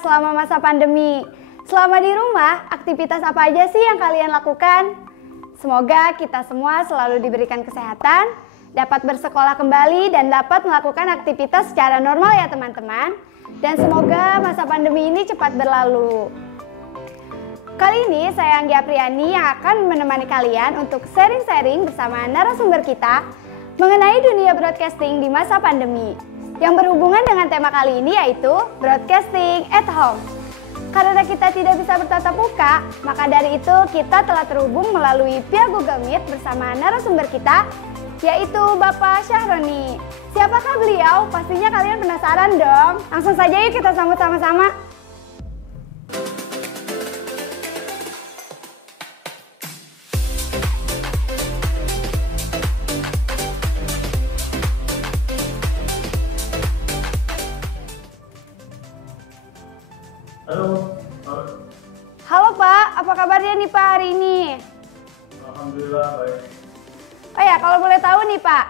selama masa pandemi. Selama di rumah, aktivitas apa aja sih yang kalian lakukan? Semoga kita semua selalu diberikan kesehatan, dapat bersekolah kembali dan dapat melakukan aktivitas secara normal ya teman-teman. Dan semoga masa pandemi ini cepat berlalu. Kali ini saya Anggi Apriani yang akan menemani kalian untuk sharing-sharing bersama narasumber kita mengenai dunia broadcasting di masa pandemi. Yang berhubungan dengan tema kali ini yaitu broadcasting at home. Karena kita tidak bisa bertatap muka, maka dari itu kita telah terhubung melalui via Google Meet bersama narasumber kita, yaitu Bapak Syahroni. Siapakah beliau? Pastinya kalian penasaran dong. Langsung saja yuk kita sambut sama-sama. Halo Pak, apa kabarnya nih Pak hari ini? Alhamdulillah baik. Oh ya, kalau boleh tahu nih Pak,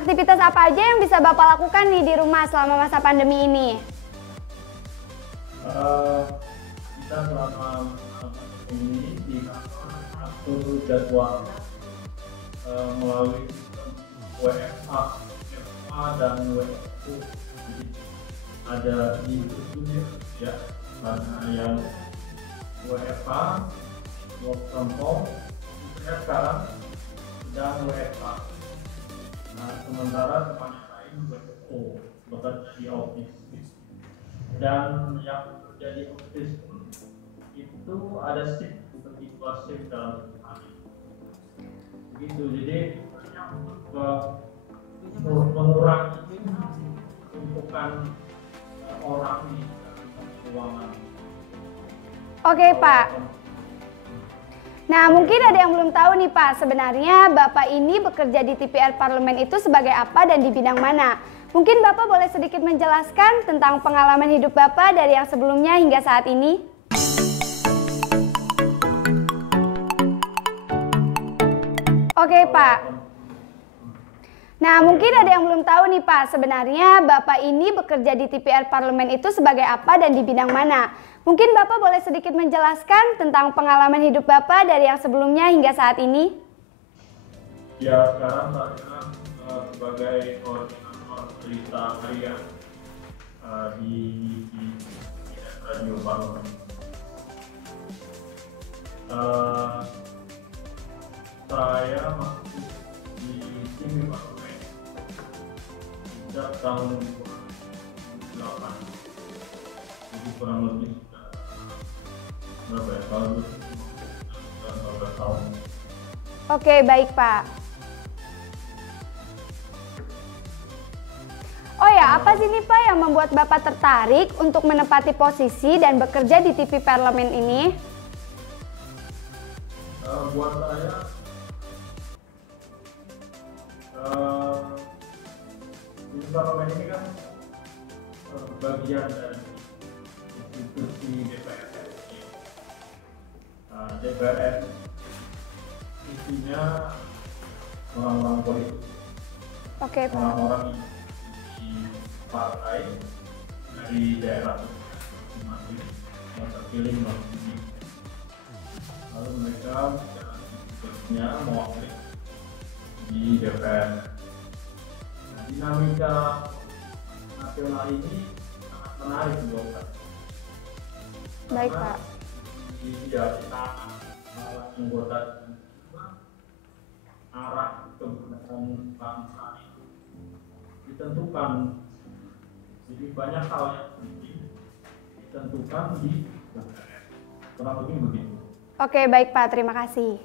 aktivitas apa aja yang bisa Bapak lakukan nih di rumah selama masa pandemi ini? Kita selama ini di kantor atur jadwal melalui sistem WFA dan WFU. Jadi ada di studio ya, karena yang WFA work from home, saya sekarang sedang WFA. Nah, sementara teman lain WFO, bekerja di office. Dan yang bekerja di office itu ada shift, seperti 2 shift dalam hari. Begitu, jadi untuk mengurangi tumpukan orang di ruangan. Oke Pak. Nah mungkin ada yang belum tahu nih Pak, sebenarnya Bapak ini bekerja di TVR Parlemen itu sebagai apa dan di bidang mana? Mungkin Bapak boleh sedikit menjelaskan tentang pengalaman hidup Bapak dari yang sebelumnya hingga saat ini? Oke Pak. Nah mungkin ada yang belum tahu nih Pak, sebenarnya Bapak ini bekerja di TVR Parlemen itu sebagai apa dan di bidang mana? Mungkin Bapak boleh sedikit menjelaskan tentang pengalaman hidup Bapak dari yang sebelumnya hingga saat ini? Ya, sekarang saya sebagai koordinator berita harian di Radio Parlemen. Saya masuk di TV Parlemen sejak tahun 2008. Jadi kurang lebih berapa ya, tahun 12 tahun. Oke, baik Pak. Oh ya, apa sih nih Pak yang membuat Bapak tertarik untuk menempati posisi dan bekerja di TV Parlemen ini? Buat saya, TV Parlemen ini kan bagian dari institusi DPR. DPR isinya orang-orang politik, Oke Pak. orang-orang di partai dari daerah masing-masing yang terpilih melalui ini. Lalu mereka tugasnya mewakili di DPR. Nah, dinamika nasional ini sangat menarik buat saya. Baik Pak. Dia kita anggota arah kebijakan bangsa itu ditentukan. Jadi banyak hal yang penting ditentukan di DPR. Kurang lebih begitu. Oke, baik Pak, terima kasih.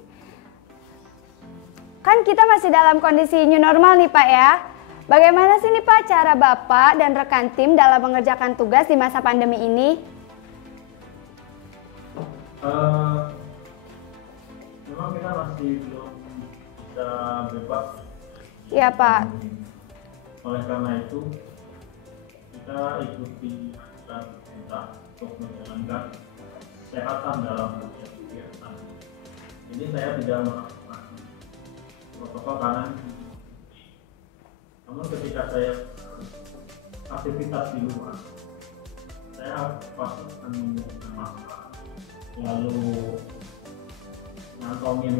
Kan kita masih dalam kondisi new normal nih Pak ya. Bagaimana sih nih Pak cara Bapak dan rekan tim dalam mengerjakan tugas di masa pandemi ini? Memang kita masih belum bisa bebas. Iya Pak. Oleh karena itu kita ikuti anjuran pemerintah untuk menjalankan kesehatan dalam kegiatan. Jadi saya tidak melakukan protokol karena namun ketika saya aktivitas di luar, saya saya pasti akan menggunakan masker, lalu ngantongin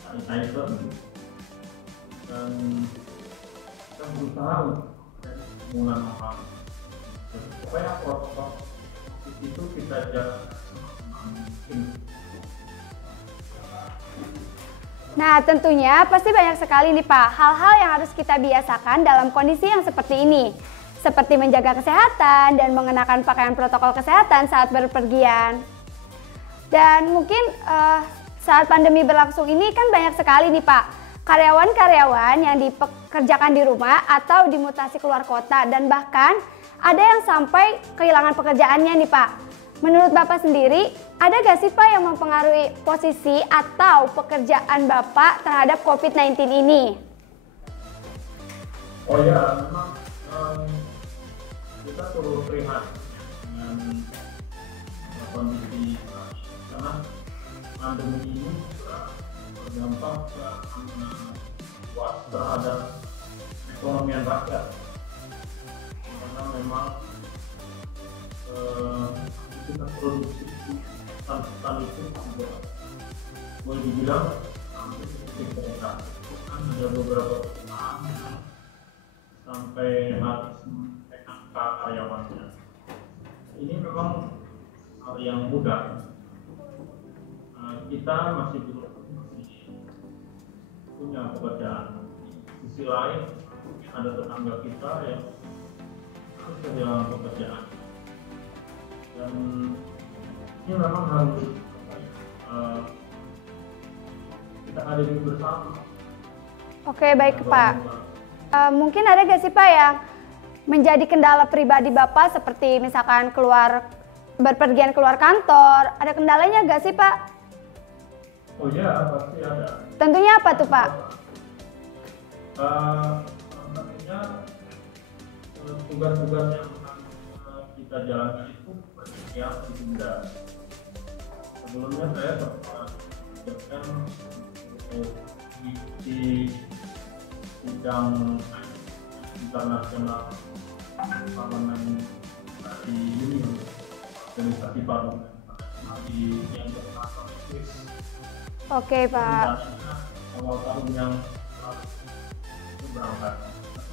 sanitizer, dan kita berusaha untuk menggunakan apa supaya protokol itu kita jaga mungkin. Nah, tentunya pasti banyak sekali nih Pak hal-hal yang harus kita biasakan dalam kondisi yang seperti ini. Seperti menjaga kesehatan dan mengenakan pakaian protokol kesehatan saat berpergian. Dan mungkin saat pandemi berlangsung ini kan banyak sekali nih Pak karyawan-karyawan yang dipekerjakan di rumah atau dimutasi keluar kota, dan bahkan ada yang sampai kehilangan pekerjaannya nih Pak. Menurut Bapak sendiri, ada gak sih Pak yang mempengaruhi posisi atau pekerjaan Bapak terhadap COVID-19 ini? Oh ya, memang kita turut prihatin dengan kondisi karena pandemi ini berdampak kuat terhadap ekonomian rakyat, karena memang kita produksi tanpa itu juga boleh dibilang hampir seperti mereka. Kan ada beberapa perusahaan yang sampai harus PHK karyawannya. Ini memang hal yang mudah. Kita masih punya pekerjaan. Di sisi lain ada tetangga kita yang harus kehilangan pekerjaan. Dan ini memang harus kita hadapi bersama. Oke, baik Pak. Mungkin ada gak sih Pak yang menjadi kendala pribadi Bapak seperti misalkan berpergian keluar kantor? Ada kendalanya gak sih Pak? Oh iya, pasti ada. Tentunya apa tuh Pak? Tentunya tugas-tugas yang kita jalani itu banyak yang ditunda. Sebelumnya saya pernah bekerja untuk di bidang internasional parlemen di Union, organisasi parlemen di yang bernama Swiss. Oke Pak. Awal tahun yang lalu itu berangkat,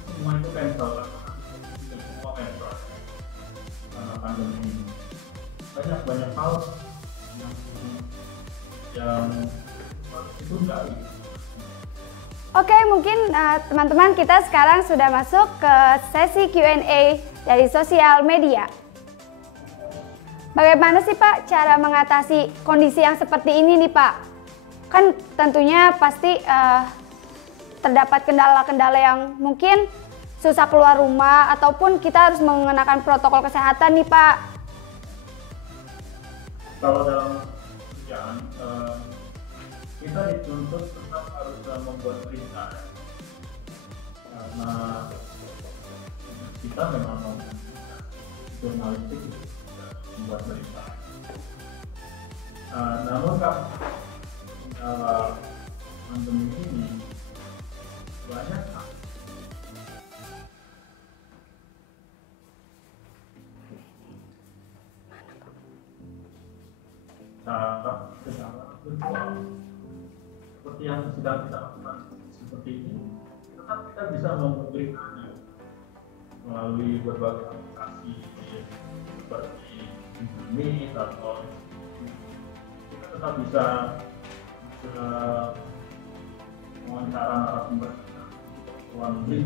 semua itu cancel, semua cancel karena pandemi ini. Banyak hal yang itu enggak. Oke, mungkin teman-teman kita sekarang sudah masuk ke sesi Q&A dari sosial media. Bagaimana sih Pak cara mengatasi kondisi yang seperti ini nih Pak? Kan tentunya pasti terdapat kendala-kendala yang mungkin susah keluar rumah ataupun kita harus mengenakan protokol kesehatan nih Pak. Kalau dalam kerjaan kita dituntut tetap harus membuat berita, karena kita memang jurnalistik membuat berita. Namun kan pandemi ini banyak cara virtual seperti yang sedang kita lakukan seperti ini, tetap kita bisa memberikannya melalui berbagai aplikasi seperti Meet atau kita tetap bisa wawancara narasumber luar negeri.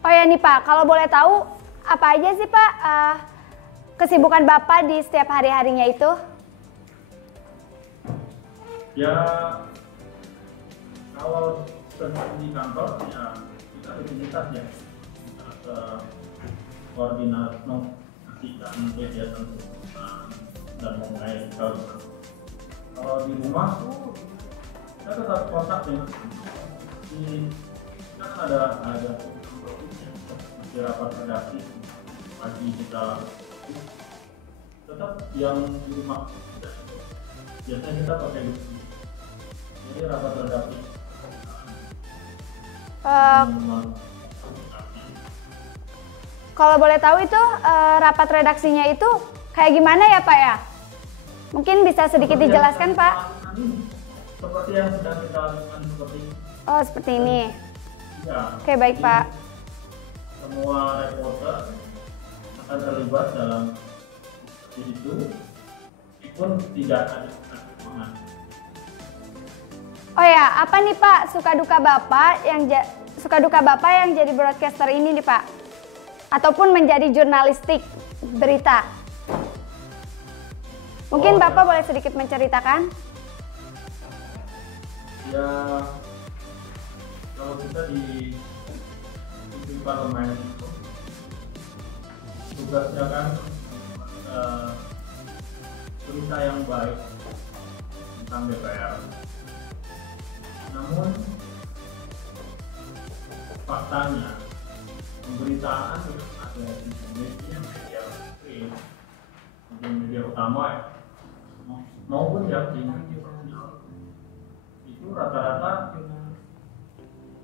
Oh ya nih Pak, kalau boleh tahu apa aja sih Pak kesibukan Bapak di setiap hari-harinya itu? Ya, kalau sedang di kantor ya kita rutinitas ya, kita koordinasikan kegiatan dan lain-lain. Kalau di rumah tuh kita tetap kontak ya. Kita ada rapat redaksi pagi kita tetap yang di rumah. Biasanya kita pakai Zoom. Jadi rapat redaksi. kalau boleh tahu itu rapat redaksinya itu kayak gimana ya Pak ya? Mungkin bisa sedikit dijelaskan Pak? Seperti yang sudah kita lakukan seperti ini. Oh seperti ini. Ya, Oke baik Pak. Semua reporter akan terlibat dalam itu, meskipun tidak ada kecurangan. Oh ya, apa nih Pak suka duka Bapak yang jadi broadcaster ini nih Pak? Ataupun menjadi jurnalistik berita? Mungkin Bapak boleh sedikit menceritakan? Ya, kalau kita di parlemen itu tugasnya kan berita yang baik tentang DPR. Namun faktanya pemberitaan yang ada di media print, media utama ya, maupun yang di media sosial itu rata-rata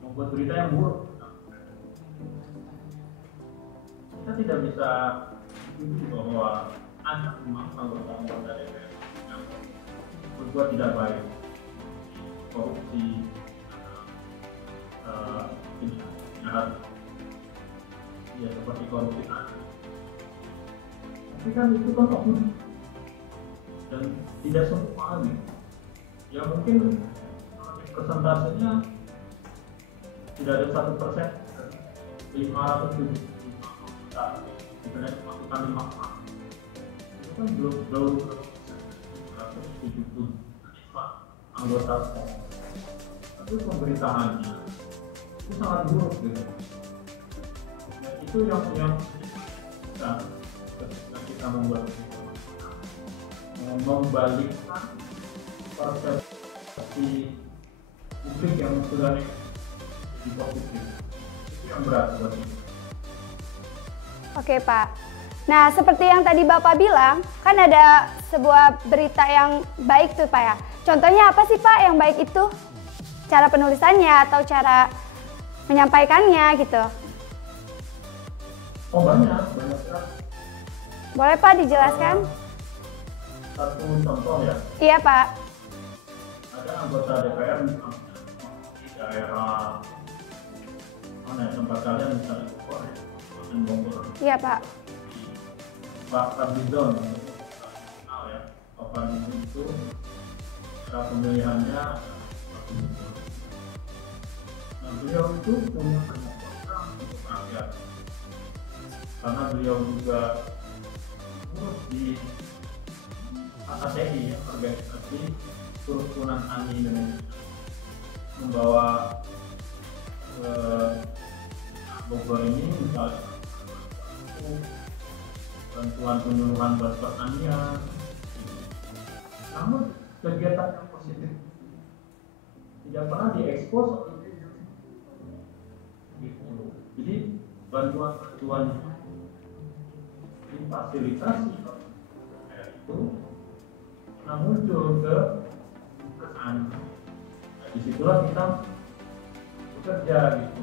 membuat berita yang buruk. Kita tidak bisa setuju bahwa ada memang anggota DPR yang berbuat tidak baik, korupsi, jahat, ya seperti korupsi tadi. Tapi kan itu kan oknum dan tidak semua gitu. Ya mungkin persentasenya tidak ada 1%, 575 internet melakukan 5 orang. Itu kan belum 175 anggota. Tapi pemberitaannya itu sangat buruk gitu. Dan itu yang kita ketika kita membuat membalikkan persepsi publik yang sudah jadi positif, itu yang berat buat kita. Oke Pak. Nah seperti yang tadi Bapak bilang, kan ada sebuah berita yang baik tuh Pak ya. Contohnya apa sih Pak yang baik itu? Cara penulisannya atau cara menyampaikannya gitu? Oh banyak kan. Boleh Pak dijelaskan? Satu contoh ya. Iya Pak. Ada anggota DPR misalnya di daerah mana ya, tempat kalian misalnya Bogor. Iya Pak. Pak Fadlizon, kenal ya. Pak Fadlizon itu cara pemilihannya. Nah, beliau itu punya banyak program untuk rakyat. Karena beliau juga urus di ATI, ya, organisasi Kerukunan Tani Indonesia, membawa Bogor ini misalnya bantuan penyuluhan buat pertanian. Namun kegiatan yang positif tidak pernah diekspos gitu. Jadi bantuan difasilitasi itu pernah muncul ke pesan. Nah, disitulah kita bekerja gitu.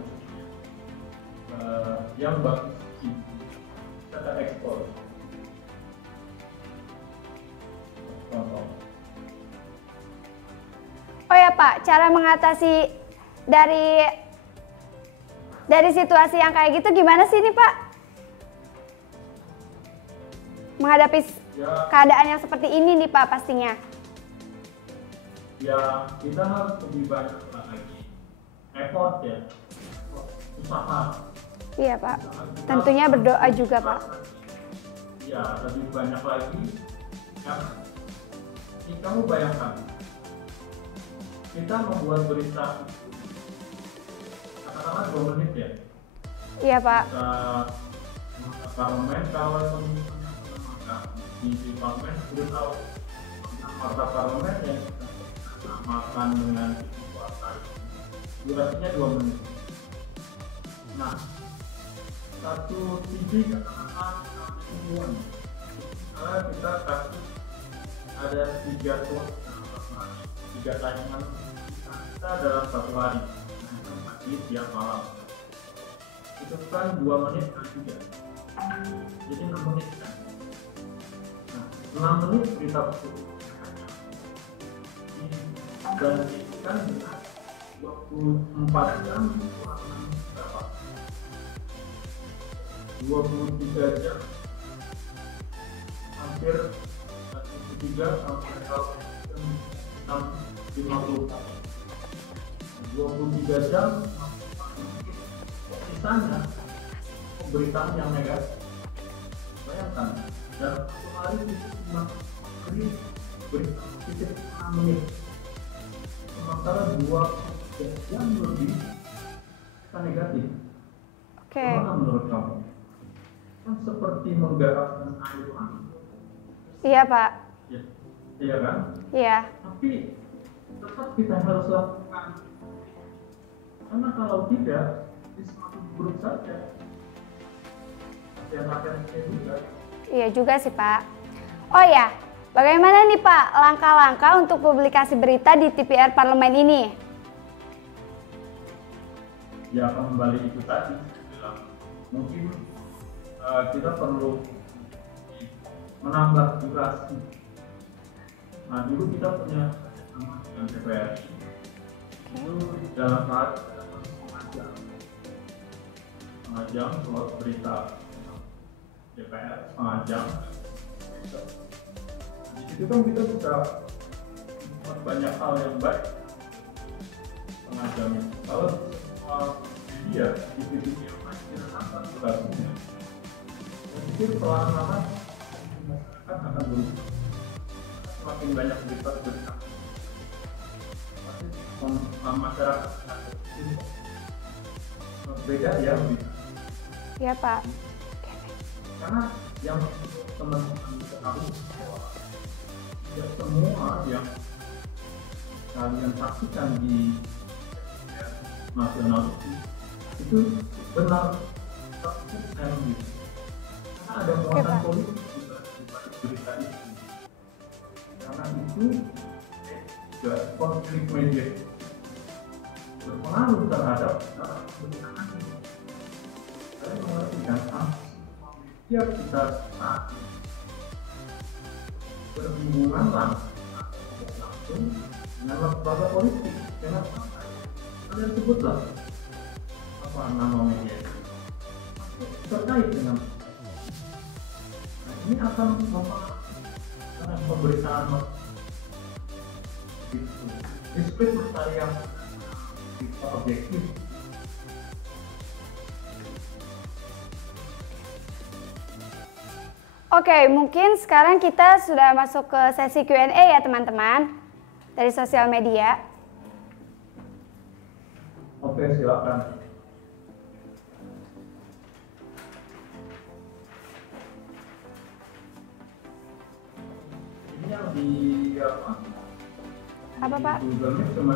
Yang bagus kita ekspor. Contoh. Oh ya Pak, cara mengatasi dari situasi yang kayak gitu gimana sih nih Pak? Menghadapi keadaan yang seperti ini nih Pak pastinya. Ya kita harus lebih banyak lagi effort ya, usaha. Iya Pak, tentunya berdoa juga Pak. Ya lebih banyak lagi. Ya, ini kamu bayangkan, kita membuat berita katakanlah 2 menit ya. Iya Pak. Kita parlemen kalau pemimpinnya di parlemen sudah tahu anggota parlemen yang makan dengan puasa durasinya 2 menit. Nah, satu TV katakanlah mingguan, karena kita kasih ada 3 tayangan kita dalam 1 hari, pagi, siang, malam. Itu kan 2 menit kan juga. Jadi 6 menit kan. Nah, 6 menit berita positif digantikan dengan 24 jam kurang berapa? 23 jam hampir 3 sampai 50 23 jam sisanya pemberitaan yang negatif. Bayangkan dalam satu hari itu cuma beri berita positif 6 menit, sementara 2 jam lebih kita negatif. Bagaimana menurut kamu? Kan seperti menggarapkan air mata. Iya Pak. Ya, iya kan? Iya. Tapi tetap kita harus lakukan, karena kalau tidak, semakin buruk saja. Hati-hati juga. Iya juga sih Pak. Oh ya, bagaimana nih Pak langkah-langkah untuk publikasi berita di TVR Parlemen ini? Ya kembali itu tadi, saya bilang mungkin kita perlu menambah durasi. Nah dulu kita punya sama dengan DPR itu dalam saat setengah jam slot berita DPR, setengah jam. Di situ kan kita bisa buat banyak hal yang baik setengah jam itu. Kalau media di yang lain kita tambah durasinya, saya pikir pelan-pelan masyarakat akan berubah. Semakin banyak berita masyarakat beda ya berita. Iya Pak. Karena yang teman-teman ketahui bahwa tidak semua yang kalian saksikan di nasional itu benar 100% gitu. Karena ada muatan politik juga di balik berita itu. Karena itu juga konflik media berpengaruh terhadap pemberitaan ini. Saya mengerti kan, setiap kita berhubungan langsung dengan lembaga politik, dengan partai, kalian sebutlah apa nama media terkait dengan. Nah, ini akan mempengaruhi pemberitaan display berita yang objektif. Oke, mungkin sekarang kita sudah masuk ke sesi Q&A ya teman-teman dari sosial media. Oke, silakan. Ini yang di apa? Apa Pak? Google Meet cuma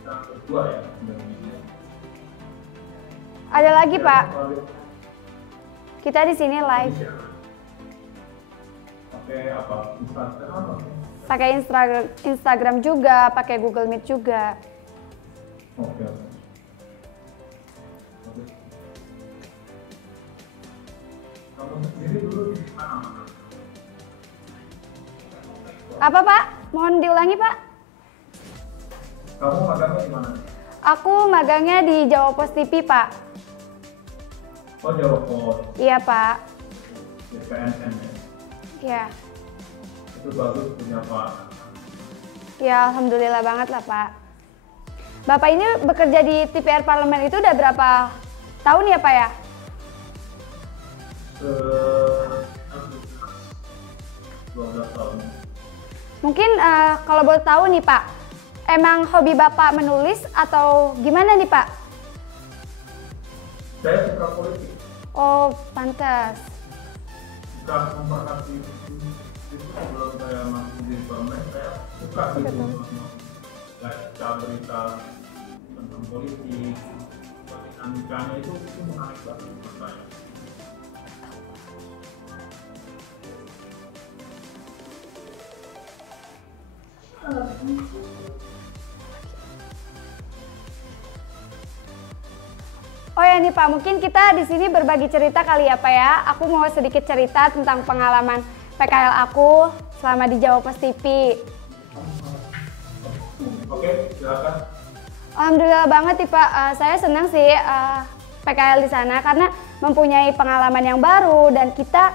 kita berdua ya. Ada lagi Pak. Kita di sini live. Pakai apa? Instagram apa? Pakai Instagram juga, pakai Google Meet juga. Oke. Kamu sendiri dulu di mana? Apa Pak? Mohon diulangi Pak. Kamu magangnya di mana? Aku magangnya di Jawa Pos TV Pak. Oh, Jawa Pos. Iya Pak. Di PNN ya? Iya. Itu bagus punya Pak. Ya alhamdulillah banget lah Pak. Bapak ini bekerja di TVR Parlemen itu udah berapa tahun ya Pak ya? 12 tahun. Mungkin kalau boleh tahu nih Pak, emang hobi Bapak menulis atau gimana nih Pak? Saya suka politik. Oh pantas. Suka memperhati itu sebelum saya masuk di parlemen, saya suka gitu baca berita tentang politik, dinamikanya itu menarik banget menurut saya. Oh ya nih Pak, mungkin kita di sini berbagi cerita kali ya Pak ya. Aku mau sedikit cerita tentang pengalaman PKL aku selama di Jawa Pos TV. Oke, silakan. Alhamdulillah banget nih Pak, saya senang sih PKL di sana karena mempunyai pengalaman yang baru dan kita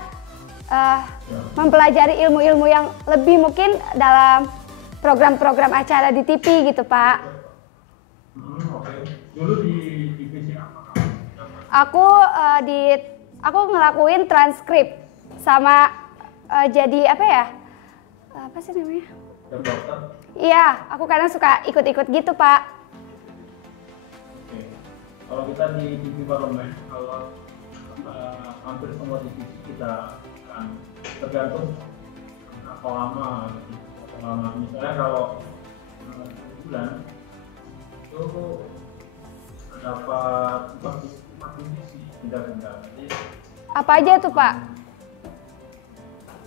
mempelajari ilmu-ilmu yang lebih mungkin dalam program-program acara di TV gitu Pak. Oke. Dulu di divisi apa? Aku ngelakuin transkrip sama jadi apa ya? Apa sih namanya? Dokter. Iya, aku kadang suka ikut-ikut gitu Pak. Oke. Kalau kita di TV Parlemen, kalau hampir semua divisi kita kan tergantung berapa lama. Misalnya kalau bulan itu dapat 4 divisi pindah-pindah. Jadi Apa aja tuh Pak?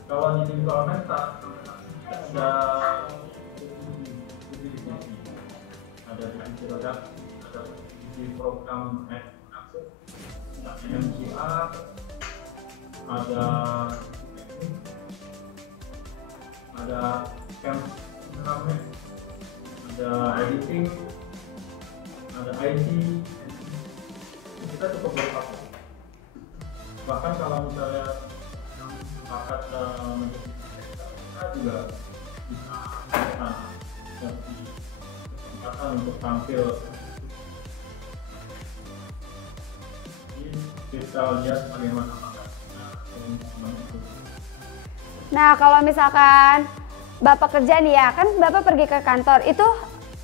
kalau di TV Parlemen ada divisi, ada divisi redaksi, ada divisi program production, ada MCR, ada camp rame, ada editing, ada IT. Kita cukup lengkap. Bahkan kalau misalnya bakat menjadi kita juga bisa seperti kesempatan untuk tampil. Jadi kita lihat bagaimana bakatnya teman-teman itu. Nah kalau misalkan Bapak kerja nih ya, kan Bapak pergi ke kantor, itu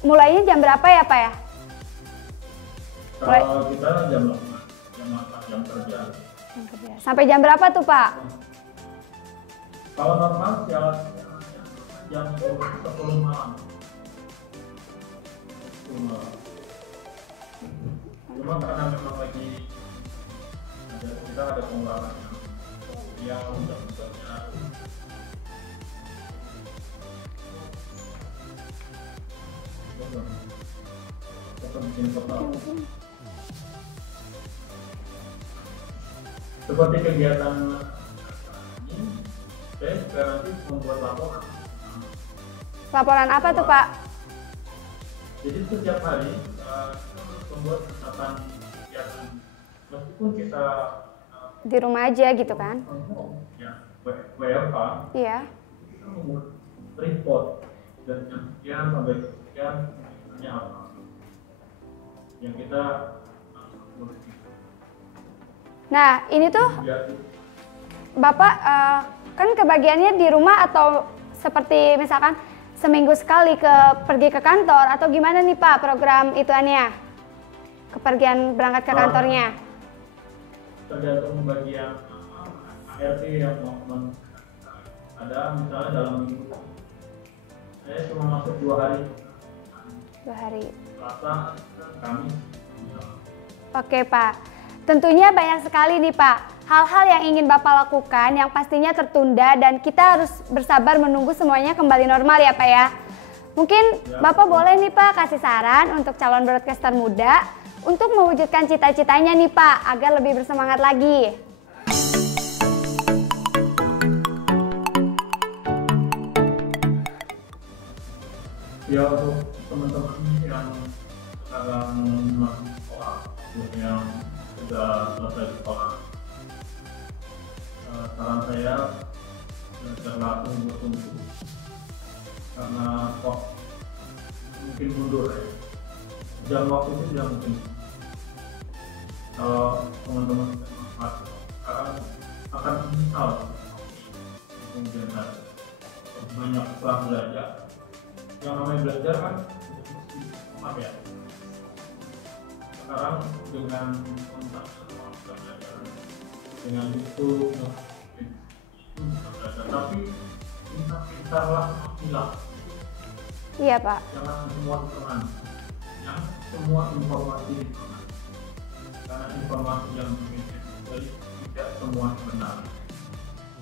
mulainya jam berapa ya Pak ya? Kalau kita jam 8 jam kerja. Sampai jam berapa tuh Pak? Kalau normal jam 10 malam. 10 malam. Cuma karena memang lagi kita ada pengurangan yang jam-jamnya kita bikin total. Seperti kegiatan ini, saya juga nanti membuat laporan. Laporan apa tuh Pak? Jadi setiap hari kita harus membuat catatan kegiatan, meskipun kita Di rumah aja gitu kan? ya WFH, Iya. kita membuat report dan jam sekian sampai sekian misalnya apa yang kita harus. Nah ini tuh Ya, Bapak kan kebagiannya di rumah atau seperti misalkan seminggu sekali pergi ke kantor atau gimana nih Pak program ituannya? Kepergian berangkat ke kantornya? tergantung bagian ART yang mau ada misalnya dalam minggu saya cuma masuk 2 hari, 2 hari. Selasa, Kamis. Oke Pak, tentunya banyak sekali nih Pak hal-hal yang ingin Bapak lakukan yang pastinya tertunda dan kita harus bersabar menunggu semuanya kembali normal ya Pak ya. Mungkin Bapak boleh nih Pak kasih saran untuk calon broadcaster muda untuk mewujudkan cita-citanya nih Pak agar lebih bersemangat lagi. Ya untuk teman-teman yang sekarang masih sekolah, yang sudah selesai sekolah, saran saya belajarlah sungguh-sungguh karena kok mungkin mundur ya. Jam waktu itu tidak mungkin. Kalau teman-teman masuk sekarang akan menyesal kemudian hari. Banyak setelah belajar. Yang namanya belajar kan maaf ya. Sekarang dengan kontak belajar dengan YouTube itu bisa belajar, tapi pintar-pintarlah memilah. Iya Pak. Jangan semua teman, yang semua informasi diteman. Karena informasi yang berbeda tidak semua benar.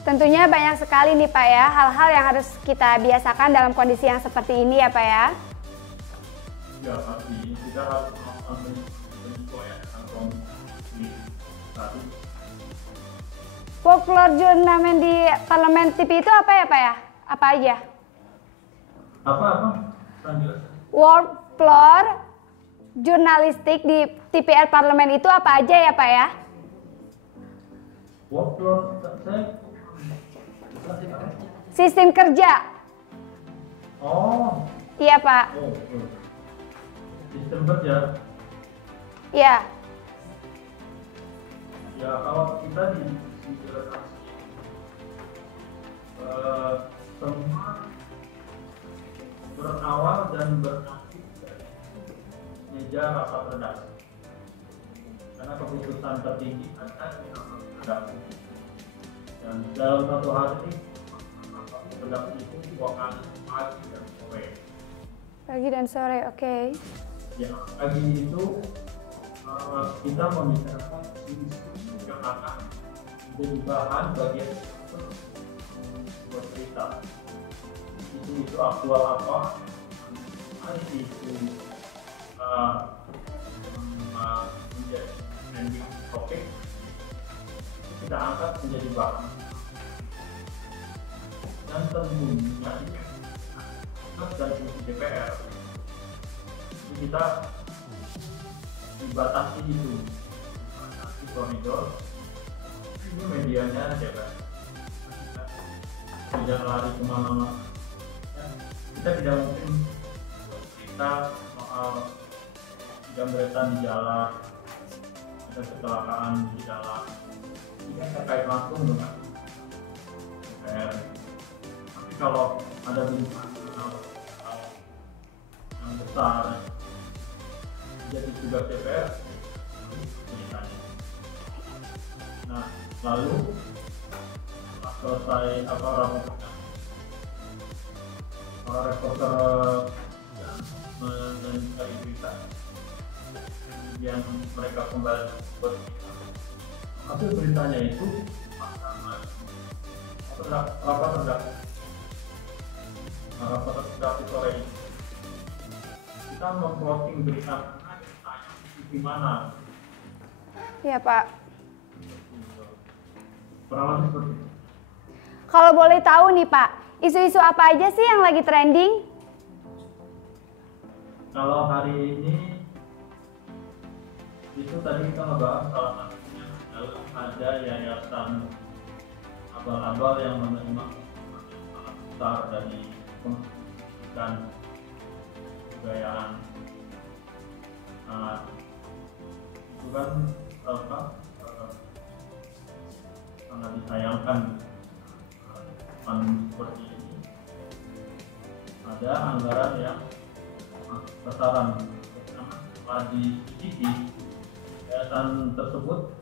Tentunya banyak sekali nih Pak ya hal-hal yang harus kita biasakan dalam kondisi yang seperti ini ya Pak ya. Ya pasti kita harus melakukan penyesuaian penyesuaian dengan kondisi saat itu. Work floor turnamen di Parlemen TV itu apa ya Pak ya? Apa aja? Apa? Lanjut. Work floor jurnalistik di TPR Parlemen itu apa aja ya Pak ya? Work floor, saya Sistem kerja. oh Iya Pak. sistem kerja. Iya. Ya kalau kita di redaksi semua berawal dan berakhir dari meja rapat redaksi, karena keputusan tertinggi ada di rapat redaksi, dan dalam satu hari rapat redaksi itu 2 kali, pagi dan sore. Pagi dan sore, oke. Ya, pagi itu kita membicarakan isu yang akan menjadi bahan bagian buat cerita. Isu aktual apa? Isu menjadi trending topik, kita angkat menjadi bahan. Dan tentunya dari fungsi DPR kita dibatasi itu, dibatasi koridor. Ini medianya DPR, tidak lari kemana-mana. Kita tidak mungkin cerita soal jambretan di jalan, ada kecelakaan di jalan, ini terkait langsung dengan DPR. Tapi kalau ada bencana yang besar jadi tugas DPR, ceritanya. Nah, lalu selesai rapat, para reporter mencari berita, kemudian mereka kembali buat hasil beritanya itu rapat redaksi sore ini kita memplotting berita di mana. Iya Pak. Kurang lebih seperti itu. Kalau boleh tahu nih Pak, isu-isu apa aja sih yang lagi trending? Kalau hari ini itu tadi kita ngebahas salah satunya adalah ada yayasan abal-abal yang menerima sangat besar dari pendidikan kebudayaan. Itu kan sangat disayangkan seperti ini. Ada anggaran yang besaran setelah diselidiki, yayasan tersebut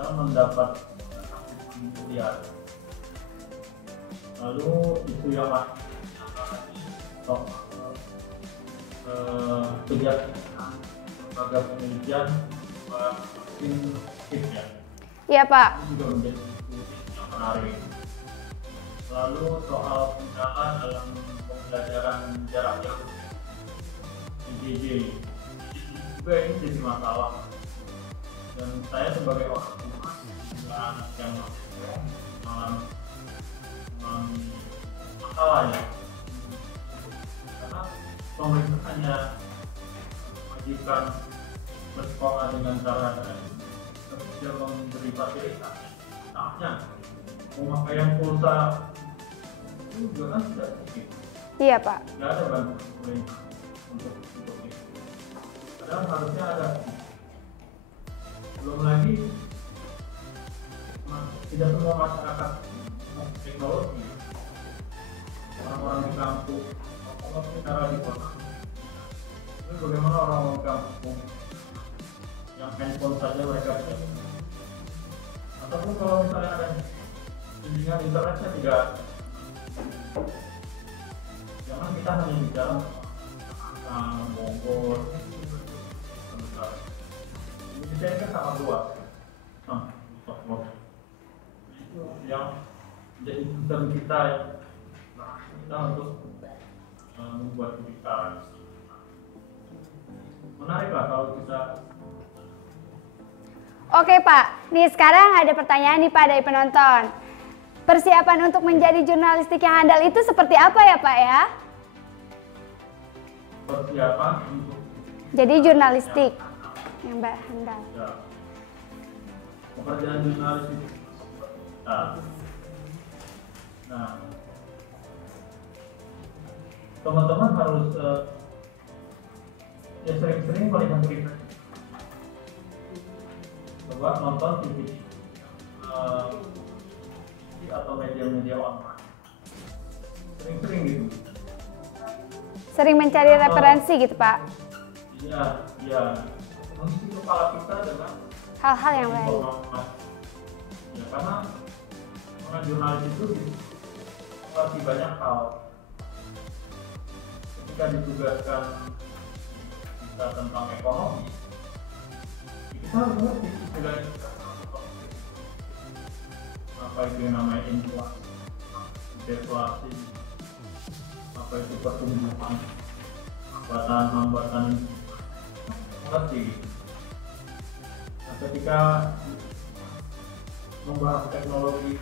mendapat miliar. Lalu isu yang lain kegiatan lembaga penelitian vaksin ya. Iya Pak. Itu juga menjadi isu yang menarik. Lalu soal kendala dalam pembelajaran jarak jauh PJJ juga ini jadi masalah. Dan saya sebagai orang tua juga anak yang mengalami masalah ya. Karena pemerintah hanya mewajibkan bersekolah dengan cara daring, tapi tidak memberi fasilitas. Misalnya pemakaian pulsa itu juga kan tidak cukup. Iya Pak. Tidak ada bantuan pemerintah untuk itu. Padahal harusnya ada. Belum lagi tidak semua masyarakat teknologi, orang-orang di kampung, kalau bicara di kota, ini bagaimana orang-orang di kampung yang handphone saja mereka bisa, ataupun kalau misalnya ada jaringan internetnya tidak, jangan kita hanya bicara tentang Bogor, Indonesia ini kan sangat luas. Itu yang menjadi concern kita untuk membuat berita. menarik lah kalau kita. Oke Pak, nih sekarang ada pertanyaan nih Pak dari penonton. Persiapan untuk menjadi jurnalistik yang handal itu seperti apa ya Pak ya? Persiapan untuk jadi jurnalistik yang handal. ya, pekerjaan jurnalistik. Nah, teman-teman harus ya sering-sering melihat berita. Coba nonton TV atau media-media online. Sering-sering gitu. Sering mencari referensi gitu Pak. Iya, iya. Mengisi kepala kita dengan Hal-hal yang lain. Ya, karena jurnalis itu mengerti banyak hal. Ketika ditugaskan kita tentang ekonomi, kita harus mengerti istilahnya apa itu yang namanya inflasi, deflasi, apa itu pertumbuhan, hambatan, mengerti. Nah, ketika membahas teknologi,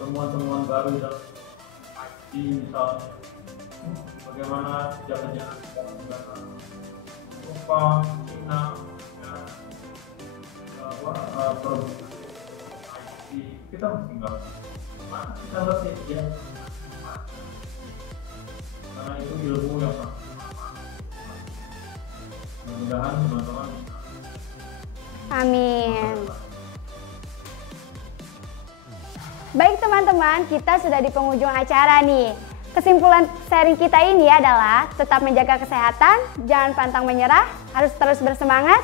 temuan-temuan baru dalam IT misalnya, bagaimana kerja-kerja menggunakan Eropa, China, produk IT, kita mesti ngerti. Kita ngerti ya, karena itu ilmu yang sangat mudah-mudahan teman-teman. Amin. Baik teman-teman, kita sudah di penghujung acara nih. Kesimpulan sharing kita ini adalah tetap menjaga kesehatan, jangan pantang menyerah, harus terus bersemangat.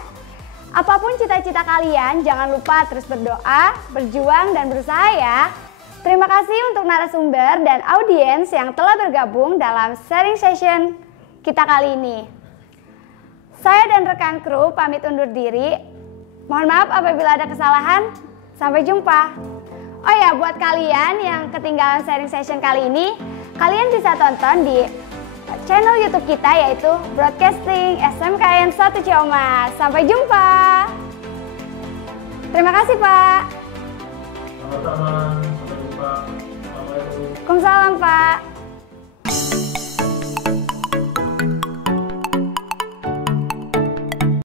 Apapun cita-cita kalian, jangan lupa terus berdoa, berjuang, dan berusaha ya. Terima kasih untuk narasumber dan audiens yang telah bergabung dalam sharing session kita kali ini. Saya dan rekan kru pamit undur diri. Mohon maaf apabila ada kesalahan. Sampai jumpa. Oh ya, buat kalian yang ketinggalan sharing session kali ini, kalian bisa tonton di channel YouTube kita yaitu Broadcasting SMKN 1 Ciamas. Sampai jumpa. Terima kasih Pak. Sama-sama, sampai jumpa. Assalamualaikum. Waalaikumsalam Pak.